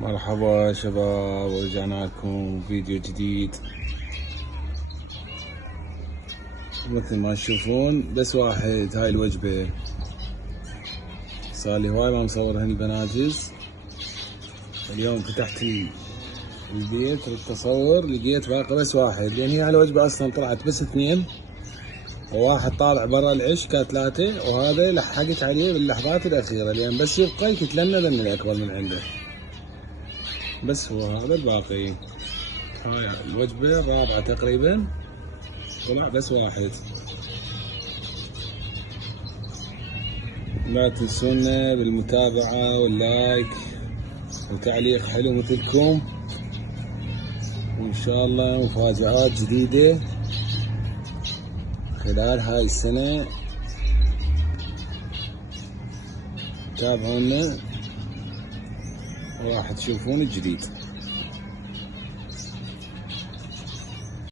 مرحبا يا شباب، ورجعنا لكم فيديو جديد. مثل ما تشوفون بس واحد هاي الوجبة. صار لي هواي ما مصور هالبناجز. اليوم فتحت البيت التصور لقيت باقي بس واحد، لان هي على الوجبة اصلا طلعت بس اثنين، وواحد طالع برا العش كان ثلاثة، وهذا لحقت عليه باللحظات الأخيرة لأن بس يبقى يتلنى من الأكبر من عنده. بس هو هذا الباقي. هاي الوجبة الرابعة تقريبا، طلع بس واحد. لا تنسونا بالمتابعة واللايك وتعليق حلو مثلكم، وإن شاء الله مفاجآت جديدة خلال هاي السنة. تابعونا وراح تشوفون الجديد.